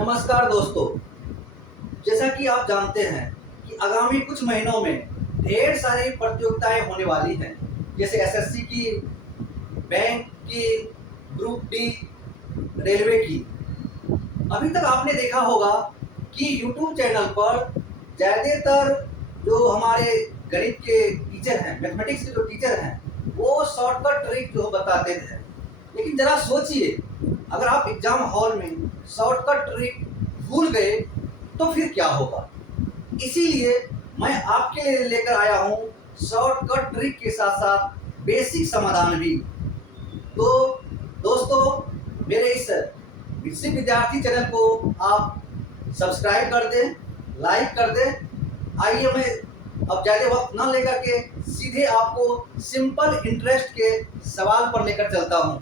नमस्कार दोस्तों। जैसा कि आप जानते हैं कि आगामी कुछ महीनों में ढेर सारी प्रतियोगिताएं होने वाली हैं, जैसे एसएससी की, बैंक की, ग्रुप डी, रेलवे की। अभी तक आपने देखा होगा कि यूट्यूब चैनल पर ज़्यादातर जो हमारे गणित के टीचर हैं, मैथमेटिक्स के जो टीचर हैं, वो शॉर्टकट ट्रिक जो बताते थे। लेकिन ज़रा सोचिए, अगर आप एग्जाम हॉल में शॉर्टकट ट्रिक भूल गए तो फिर क्या होगा। इसीलिए मैं आपके लिए लेकर आया हूँ शॉर्टकट ट्रिक के साथ साथ बेसिक समाधान भी। तो दोस्तों, मेरे इस विकसित विद्यार्थी चैनल को आप सब्सक्राइब कर दें, लाइक कर दें। आइए मैं अब ज़्यादा वक्त न लेकर के सीधे आपको सिंपल इंटरेस्ट के सवाल पर लेकर चलता हूँ।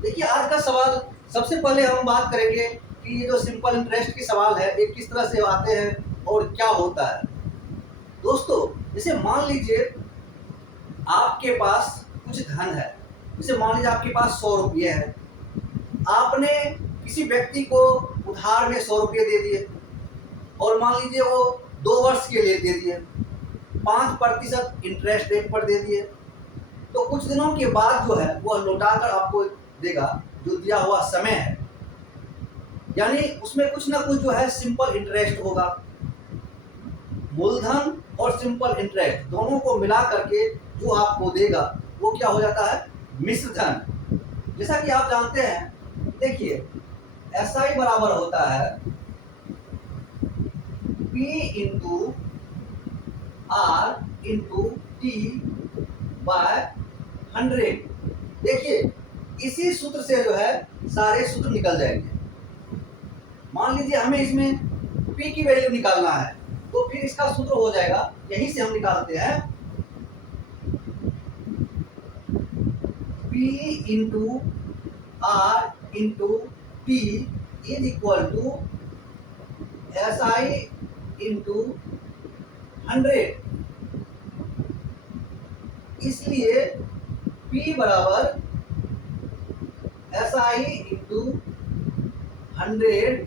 देखिए, आज का सवाल सबसे पहले हम बात करेंगे कि ये जो सिंपल इंटरेस्ट के सवाल है ये किस तरह से आते हैं और क्या होता है। दोस्तों, जैसे मान लीजिए आपके पास कुछ धन है, जैसे मान लीजिए आपके पास 100 रुपये है। आपने किसी व्यक्ति को उधार में 100 रुपये दे दिए और मान लीजिए वो 2 वर्ष के लिए दे दिए, 5% इंटरेस्ट रेट पर दे दिए। तो कुछ दिनों के बाद जो है वह लौटाकर आपको देगा जो दिया हुआ समय है, यानी उसमें कुछ ना कुछ जो है सिंपल इंटरेस्ट होगा। मूलधन और सिंपल इंटरेस्ट दोनों को मिला करके जो आपको देगा वो क्या हो जाता है, मिश्र धन। जैसा कि आप जानते हैं, देखिए SI बराबर होता है P into R into T by 100। देखिए, इसी सूत्र से जो है सारे सूत्र निकल जाएंगे। मान लीजिए हमें इसमें P की वैल्यू निकालना है, तो फिर इसका सूत्र हो जाएगा, यहीं से हम निकालते हैं P into R into T is equal to SI into 100। इसलिए P बराबर SI इंटू 100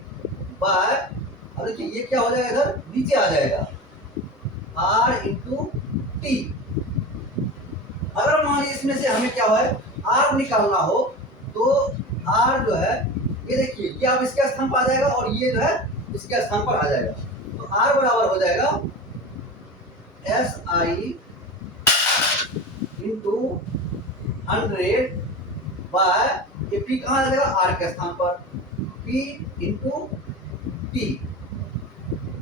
बाय, अब देखिए ये क्या हो जाएगा, इधर नीचे आ जाएगा R इंटू टी। अगर मान लीजिए इसमें से हमें क्या है R निकालना हो, तो R जो है ये देखिए ये अब इसके स्थान पर आ जाएगा और ये जो है इसके स्थान पर आ जाएगा। तो R बराबर हो जाएगा SI इंटू 100 बाय, ये P कहाँ आ जाएगा, R के स्थान पर, P इंटू टी।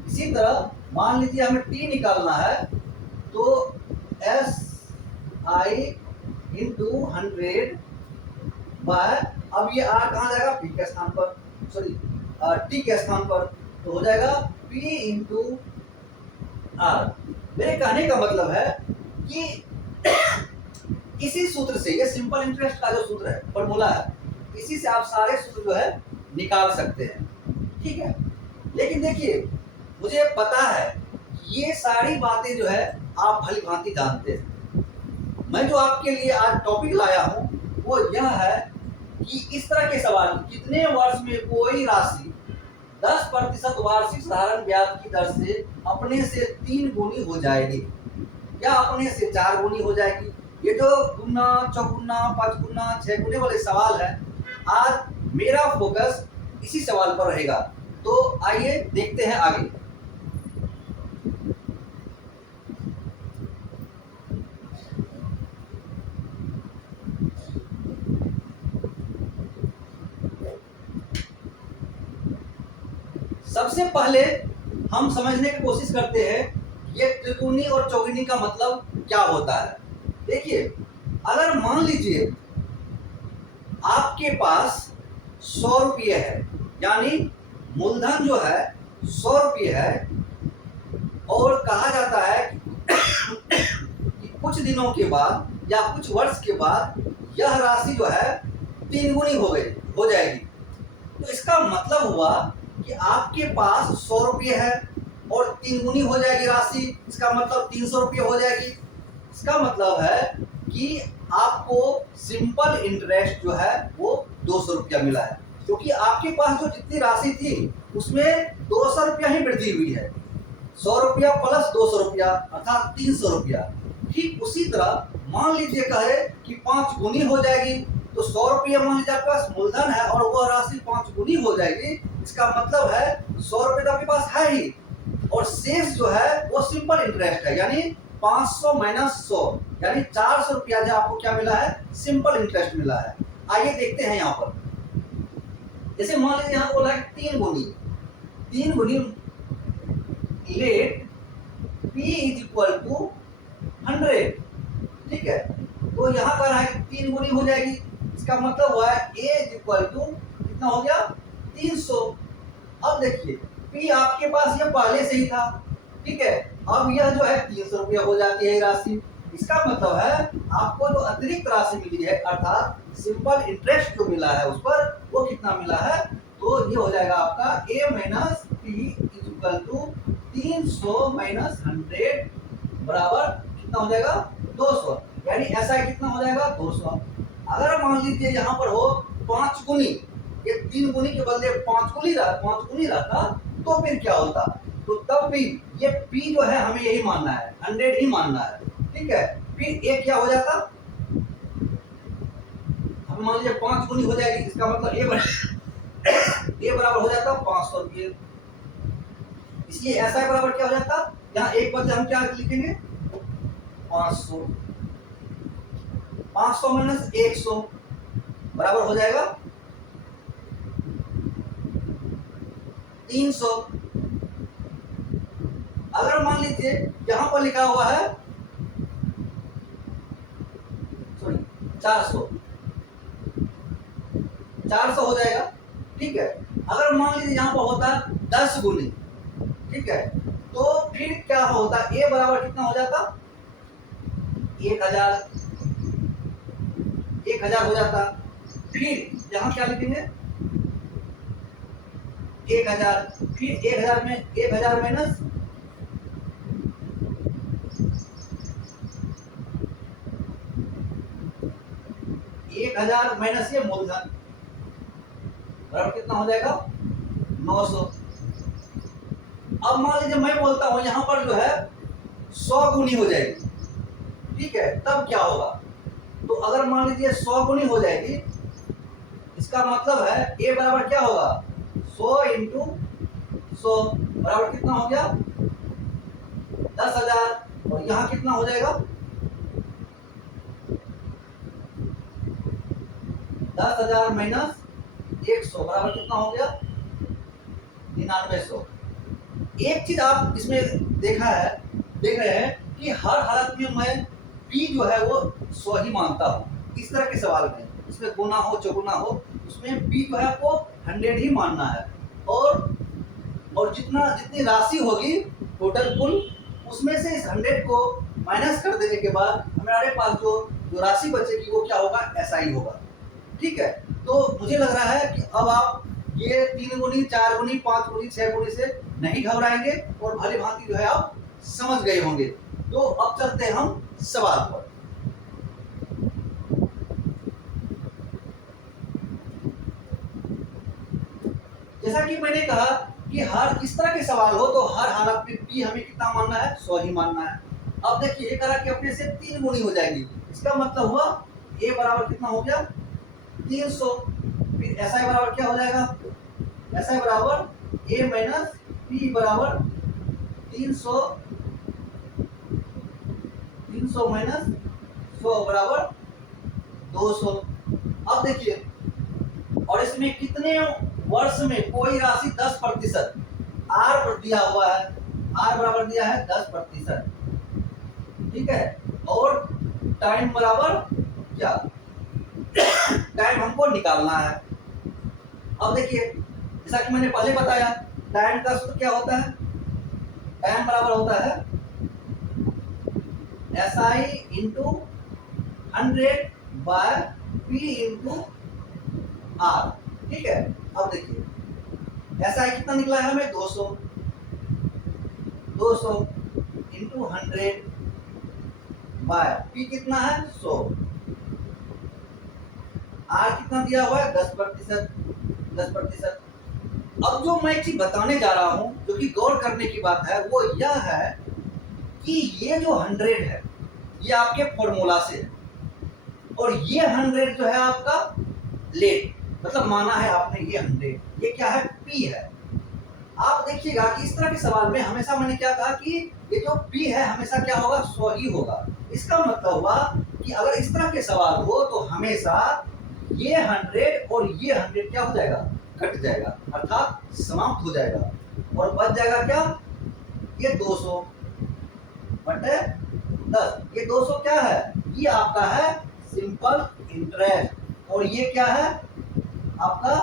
इसी तरह मान लीजिए हमें T निकालना है, तो SI इंटू 100 बाय, अब ये R कहाँ जाएगा, P के स्थान पर, सॉरी T के स्थान पर, तो हो जाएगा P इंटू R। मेरे कहने का मतलब है कि इसी सूत्र से, ये सिंपल इंटरेस्ट का जो सूत्र है, फॉर्मूला है, इसी से आप सारे सूत्र जो है निकाल सकते हैं, ठीक है। लेकिन देखिए, मुझे पता है ये सारी बातें जो है आप भली भांति जानते हैं। मैं जो आपके लिए आज टॉपिक लाया हूँ वो यह है कि इस तरह के सवाल, कितने वर्ष में कोई राशि 10% वार्षिक साधारण ब्याज की दर से अपने से 3 गुनी हो जाएगी या अपने से 4 गुनी हो जाएगी। ये जो गुना, चौगुना, 5 गुना, 6 गुने वाले सवाल है, आज मेरा फोकस इसी सवाल पर रहेगा। तो आइए देखते हैं आगे। सबसे पहले हम समझने की कोशिश करते हैं ये त्रिगुणी और चौगुनी का मतलब क्या होता है। देखिए, अगर मान लीजिए आपके पास 100 रुपये है, यानी मूलधन जो है 100 रुपये है, और कहा जाता है कि कुछ दिनों के बाद या कुछ वर्ष के बाद यह राशि जो है 3 गुनी हो जाएगी। तो इसका मतलब हुआ कि आपके पास 100 रुपये है और 3 गुनी हो जाएगी राशि, इसका मतलब 300 रुपये हो जाएगी। इसका मतलब है कि आपको सिंपल इंटरेस्ट जो है वो 200 रुपया मिला है, क्योंकि आपके पास जो जितनी राशि थी उसमें 200 रुपया ही वृद्धि हुई है। 100 रुपया प्लस 200 रुपया अर्थात 300 रुपया। ठीक उसी तरह मान लीजिए कहे कि 5 गुनी हो जाएगी, तो 100 रुपया मान लीजिए आपके पास मूलधन है और वह राशि 5 गुनी हो जाएगी। इसका मतलब है 100 रुपये तो आपके पास है ही, और शेष जो है वो सिंपल इंटरेस्ट है, यानी 500 माइनस 100 यानी 400 रुपया जो आपको क्या मिला है, सिंपल इंटरेस्ट मिला है। आइए देखते हैं यहाँ पर, जैसे मान लीजिए यहाँ बोला है 3 गुनी let P is equal to 100। ठीक है, तो यहाँ पर है 3 गुनी हो जाएगी, इसका मतलब हुआ है A इज इक्वल टू कितना हो गया 300। अब देखिए P आपके पास ये पहले से ही था, ठीक है, अब यह जो है 300 रुपया हो जाती है राशि। इसका मतलब है आपको जो अतिरिक्त राशि मिली है अर्थात सिंपल इंटरेस्ट जो मिला है उस पर वो कितना मिला है, तो ये हो जाएगा आपका A minus P is equal to 300 minus 100 बराबर कितना हो जाएगा 200, यानी ऐसा कितना हो जाएगा 200। अगर मान लीजिए यहाँ पर हो 5 गुनी, ये 3 गुनी के बदले 5 गुनी रहता तो फिर क्या होता, तो तब भी ये P जो है हमें यही मानना है, 100 ही मानना है। ठीक है, फिर A क्या हो जाता, हम मान लीजिए 5 गुनी हो जाएगी, इसका मतलब A बराबर हो जाता 500 रुपये। इसलिए ऐसा बराबर क्या हो जाता, यहाँ एक बदले हम क्या लिखेंगे 500, 500 माइनस 100 बराबर हो जाएगा 300। अगर मान लीजिए यहां पर लिखा हुआ है 400 हो जाएगा। ठीक है, अगर मान लीजिए यहां पर होता 10 गुनी, ठीक है, तो फिर क्या होता, A बराबर कितना हो जाता 1000 हो जाता। फिर यहां क्या लिखेंगे 1000, फिर 1000 में 1000 माइनस 1000 माइनस ये मूलधन बराबर कितना हो जाएगा 900। अब मान लीजिए मैं बोलता हूं यहां पर जो है 100 गुनी हो जाएगी, ठीक है, तब क्या होगा, तो अगर मान लीजिए 100 गुनी हो जाएगी, इसका मतलब है A बराबर क्या होगा 100 इंटू 100 बराबर कितना हो गया 10,000, और यहाँ कितना हो जाएगा 10,000 माइनस 100 बराबर कितना हो गया 9900। एक चीज आप इसमें देख रहे हैं कि हर हालत में मैं P जो है वो 100 ही मानता हूँ। इस तरह के सवाल में इसमें गुना हो चौगुना हो उसमें P जो है आपको 100 ही मानना है, और जितनी राशि होगी टोटल कुल उसमें से इस 100 को माइनस कर देने के बाद हमारे पास जो राशि बचेगी वो क्या होगा SI होगा। ठीक है, तो मुझे लग रहा है कि अब आप ये 3 गुनी 4 गुनी 5 गुनी 6 गुनी से नहीं घबराएंगे और भली भांति जो है आप समझ गए होंगे। तो अब चलते हैं हम सवाल पर। जैसा कि मैंने कहा कि हर इस तरह के सवाल हो तो हर हालत में P हमें कितना मानना है 100 ही मानना है। अब देखिए एक तरह की अपने से 3 गुनी हो जाएगी, इसका मतलब हुआ A बराबर कितना हो गया 300, फिर SI बराबर क्या हो जाएगा, SI बराबर A माइनस P बराबर 300 माइनस 100 बराबर 200। अब देखिए, और इसमें कितने वर्ष में कोई राशि 10% R दिया हुआ है, R बराबर दिया है 10%, ठीक है, और टाइम बराबर क्या, टाइम हमको निकालना है। अब देखिए जैसा कि मैंने पहले बताया टाइम का सूत्र क्या होता है, टाइम बराबर होता है SI into 100 by P into R। ठीक है, अब देखिए SI कितना निकला है हमें 200 इंटू 100 बाय P कितना है 100, आर कितना दिया हुआ है 10%, 10%। अब जो मैं चीज बताने जा रहा हूं जो कि गौर करने की बात है वो यह है कि ये जो 100 है ये आपके फॉर्मूला से है, और ये 100 जो है आपका लेट, मतलब माना है आपने ये 100, ये क्या है पी है। आप देखिएगा कि इस तरह के सवाल में हमेशा मैंने क्या कहा कि ये जो पी है हमेशा क्या होगा 100 ही होगा। इसका मतलब हुआ कि अगर इस तरह के सवाल हो तो हमेशा ये 100 और ये 100 क्या हो जाएगा कट जाएगा, अर्थात समाप्त हो जाएगा, और बच जाएगा क्या ये 200 बटे 10। ये 200 क्या है, ये आपका है सिंपल इंटरेस्ट, और ये क्या है आपका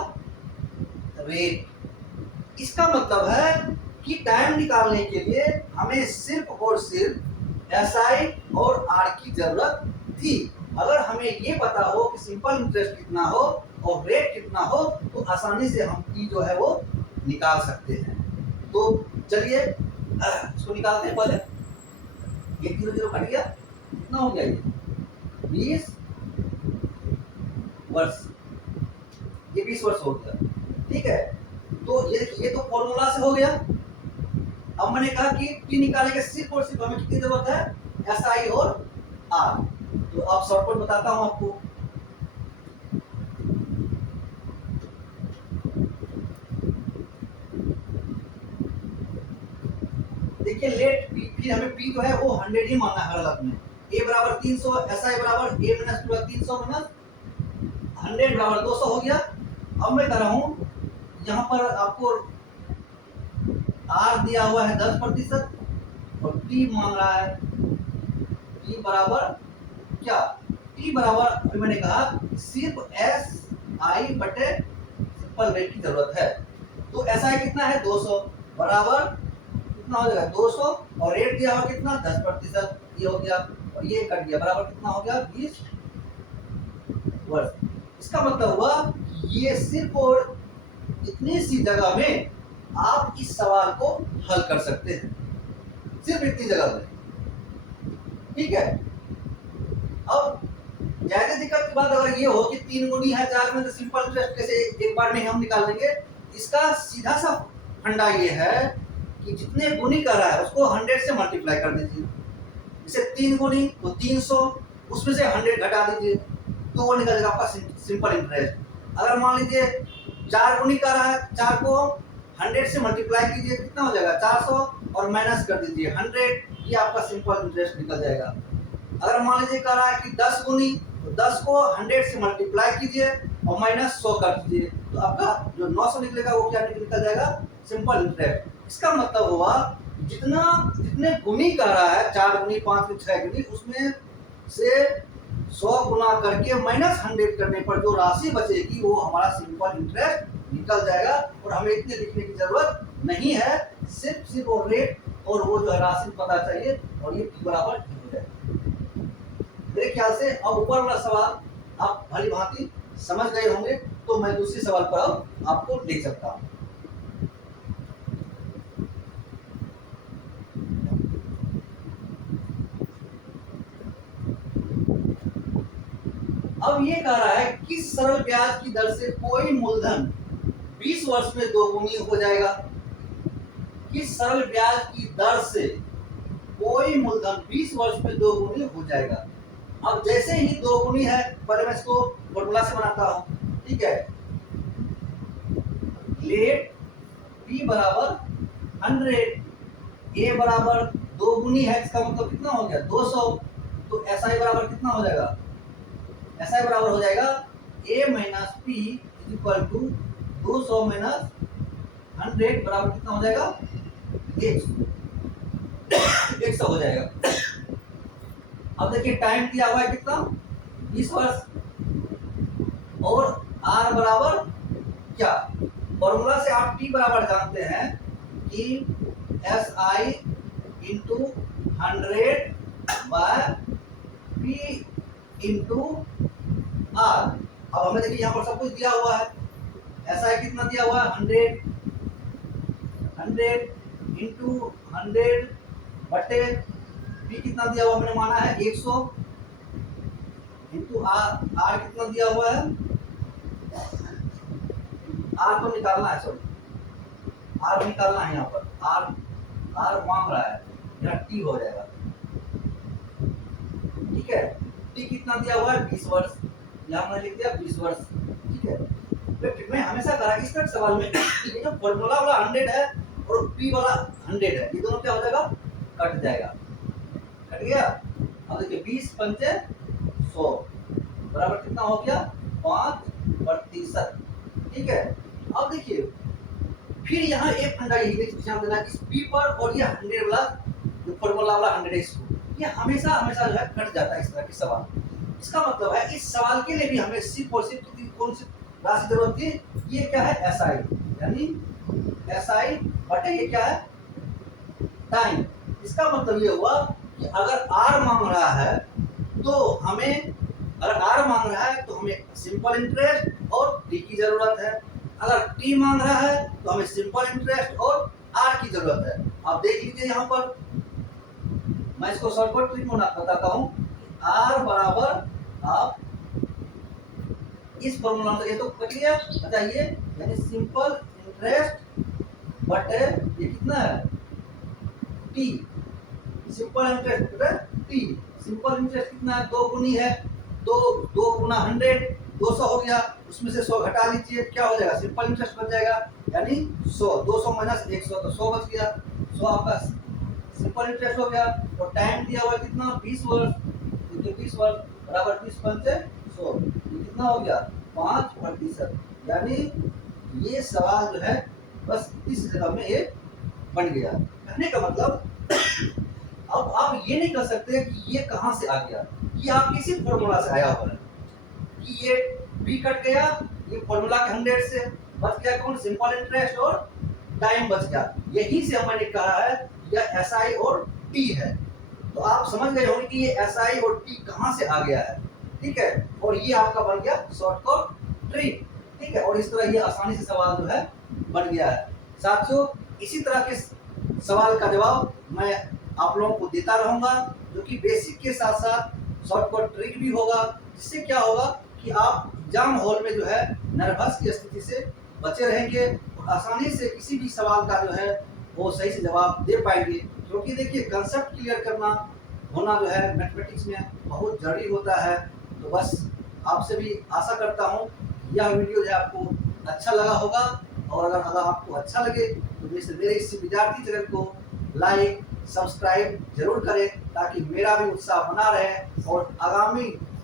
रेट। इसका मतलब है कि टाइम निकालने के लिए हमें सिर्फ और सिर्फ एसआई और आर की जरूरत थी। अगर हमें ये पता हो कि सिंपल इंटरेस्ट कितना हो और रेट कितना हो तो आसानी से हम पी जो है वो निकाल सकते हैं। तो चलिए इसको निकालते हैं। पहले ये 0 0 कट गया, कितना हो गया ये 20 वर्ष, ये 20 वर्ष हो गया। ठीक है, तो ये तो फॉर्मूला से हो गया। अब मैंने कहा कि पी निकालने के सिर्फ और सिर्फ हमें कितनी जरूरत है एस आई और आर। तो अब शॉर्टकट बताता हूं आपको। देखिए लेट पी, फिर हमें पी जो है वो 100 ही मानना है हर हालत में। ए बराबर 300, एस आई बराबर ए माइनस 300 माइनस 100 बराबर 200 हो गया। अब मैं कर रहा हूं यहाँ पर आपको आर दिया हुआ है 10% और टी मांग रहा है टी बराबर क्या, टी बराबर अभी मैंने कहा सिर्फ एस आई बटे सिंपल रेट की जरूरत है। तो एस आई कितना है 200 बराबर कितना हो जाएगा 200, और रेट दिया हुआ कितना 10%, ये हो गया और ये कट गया बराबर कितना हो गया 20 वर्ष। इसका मतलब हुआ ये सिर्फ और इतनी सी जगह में आप इस सवाल को हल कर सकते हैं, सिर्फ इतनी जगह में। ठीक है, अब ज्यादा दिक्कत की बात अगर ये हो कि 3 गुनी है 4 में तो सिंपल इंटरेस्ट कैसे एक बार में हम निकाल लेंगे। इसका सीधा सा फंडा ये है कि जितने गुनी कर रहा है उसको 100 से मल्टीप्लाई कर दीजिए। जैसे 3 गुनी तो 300, उसमें से 100 घटा दीजिए तो वो निकल जाएगा आपका सिंपल इंटरेस्ट। अगर मान लीजिए 4 गुनी कर रहा है, 4 को 100 से मल्टीप्लाई कीजिए कितना हो जाएगा 400 और माइनस कर दीजिए 100, ये आपका सिंपल इंटरेस्ट निकल जाएगा। अगर मान लीजिए कर रहा है कि 10 गुनी तो 10 को 100 से मल्टीप्लाई कीजिए और माइनस 100 कर दीजिए तो आपका जो 900 निकलेगा वो क्या निकल जाएगा सिंपल इंटरेस्ट। इसका मतलब हुआ जितने गुनी कर रहा है 4 गुनी 5 गुनी 6 गुनी उसमें से 100 गुना करके माइनस 100 करने पर जो राशि बचेगी वो हमारा सिंपल इंटरेस्ट निकल जाएगा, और हमें इतने लिखने की जरूरत नहीं है, सिर्फ वो रेट और वो जो है राशि पता चाहिए और ये पी बराबर हो जाए। मेरे ख्याल से अब ऊपर वाला सवाल आप भली भांति समझ गए होंगे, तो मैं दूसरे सवाल पर अब आपको देख सकता हूं। अब ये कह रहा है कि सरल ब्याज की दर से कोई मूलधन 20 वर्ष में 2 गुनी हो जाएगा। किस सरल ब्याज की दर से कोई मूलधन 20 वर्ष में 2 गुनी हो जाएगा। अब जैसे ही 2 गुनी है पहले मैं इसको फॉर्मूला से बनाता हूं। ठीक है, लेट पी बराबर 100, ए बराबर 2 गुनी है, इसका मतलब कितना हो गया 200, तो एस आई बराबर कितना हो जाएगा, एस आई बराबर हो जाएगा a minus p equal to 200 minus 100 बराबर कितना हो जाएगा 100 हो जाएगा। अब देखिए टाइम दिया हुआ है कितना 20 वर्ष, और आर बराबर क्या, फॉर्मूला से आप टी बराबर जानते हैं कि S I into 100 by P into R. अब हमें देखिए यहाँ पर सब कुछ दिया हुआ है, एस आई कितना दिया हुआ है 100 इंटू 100 बटे पी कितना दिया हुआ हमने माना है 100 इंटू आर, आर कितना दिया हुआ है आर तो निकालना है, सॉरी आर निकालना है यहाँ पर, आर आर मांग रहा है, यहाँ टी हो जाएगा। ठीक है, टी कितना दिया हुआ है 20 वर्ष, यहाँ हमने लिख दिया 20 वर्ष। ठीक है, तो मैं हमेशा कहा इस तरह सवाल में ये जो फॉर्मूला वाला 100 है और पी वाला 100 है, ये दोनों क्या हो जाएगा, कट जाएगा, कट गया। अब देखिए 20 पंचे 100 बराबर कितना हो गया 5%। ठीक है, अब देखिए फिर यहाँ एक फंडा यही देखिए ध्यान देना, इस पी पर और ये 100 वाला जो फॉर्मूला वाला 100 है, इसको ये हमेशा हमेशा जो है कट जाता है इस तरह के सवाल। इसका मतलब है इस सवाल के लिए भी हमें सिर्फ और सिर्फ कौन सी राशि जरूरत थी, ये क्या है एसआई, यानी एसआई बटे ये क्या है टाइम। इसका मतलब ये हुआ कि अगर आर मांग रहा है तो हमें, अगर आर मांग रहा है तो हमें सिंपल इंटरेस्ट और टी की जरूरत है, अगर टी मांग रहा है तो हमें सिंपल इंटरेस्ट और आर की जरूरत है। आप देख लीजिए यहाँ पर, मैं इसको शॉर्टकट ट्रिक बताता हूँ। आर बराबर आप इस फॉर्मूला से, ये तो कट गया, बताइए, यानी सिंपल इंटरेस्ट बटे ये कितना है टी, सिंपल इंटरेस्ट बटे टी। सिंपल इंटरेस्ट कितना है, 2 गुनी है, 2 गुना 100 200 हो गया, उसमें से 100 घटा लीजिए, क्या हो जाएगा सिंपल इंटरेस्ट बच जाएगा, यानी 100, 200 माइनस 100 तो 100 बच गया, 100 आपका सिंपल इंटरेस्ट हो गया। और टाइम दिया हुआ कितना 20 वर्ष, क्योंकि 20 वर्ष बराबर 20 पंचे 100, कितना हो गया 5%। यानी ये सवाल जो है बस इस जगह में ये बन गया। कहने का मतलब अब आप ये नहीं कर सकते कि ये कहां से आ गया, कि आप किसी फॉर्मूला से आया हुआ है, कि ये बी कट गया, ये फॉर्मूला के 100 से बच गया कौन, सिंपल इंटरेस्ट और टाइम बच गया। यही से मैंने कहा है यह एस आई और टी है। तो आप समझ गए होंगे कि ये एस आई और टी कहां से आ गया है। ठीक है, और ये आपका बन गया शॉर्टकट ट्रिक। ठीक है, और इस तरह ये आसानी से सवाल जो है बन गया है। साथियों, इसी तरह के सवाल का जवाब मैं आप लोगों को देता रहूंगा, जो कि बेसिक के साथ साथ शॉर्टकट ट्रिक भी होगा, जिससे क्या होगा कि आप एग्जाम हॉल में जो है नर्वस की स्थिति से बचे रहेंगे और आसानी से किसी भी सवाल का जो है वो सही से जवाब दे पाएंगे। क्योंकि देखिए कंसेप्ट क्लियर करना होना जो है मैथमेटिक्स में बहुत जरूरी होता है। तो बस आपसे भी आशा करता हूँ यह वीडियो जो है आपको अच्छा लगा होगा, और अगर आपको अच्छा लगे तो मेरे इस विद्यार्थी चैनल को लाइक सब्सक्राइब जरूर करें, ताकि मेरा भी उत्साह बना रहे और आगामी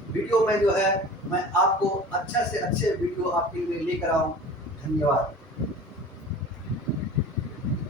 वीडियो में जो है मैं आपको अच्छे से अच्छे वीडियो आपके लिए लेकर आऊँ। धन्यवाद।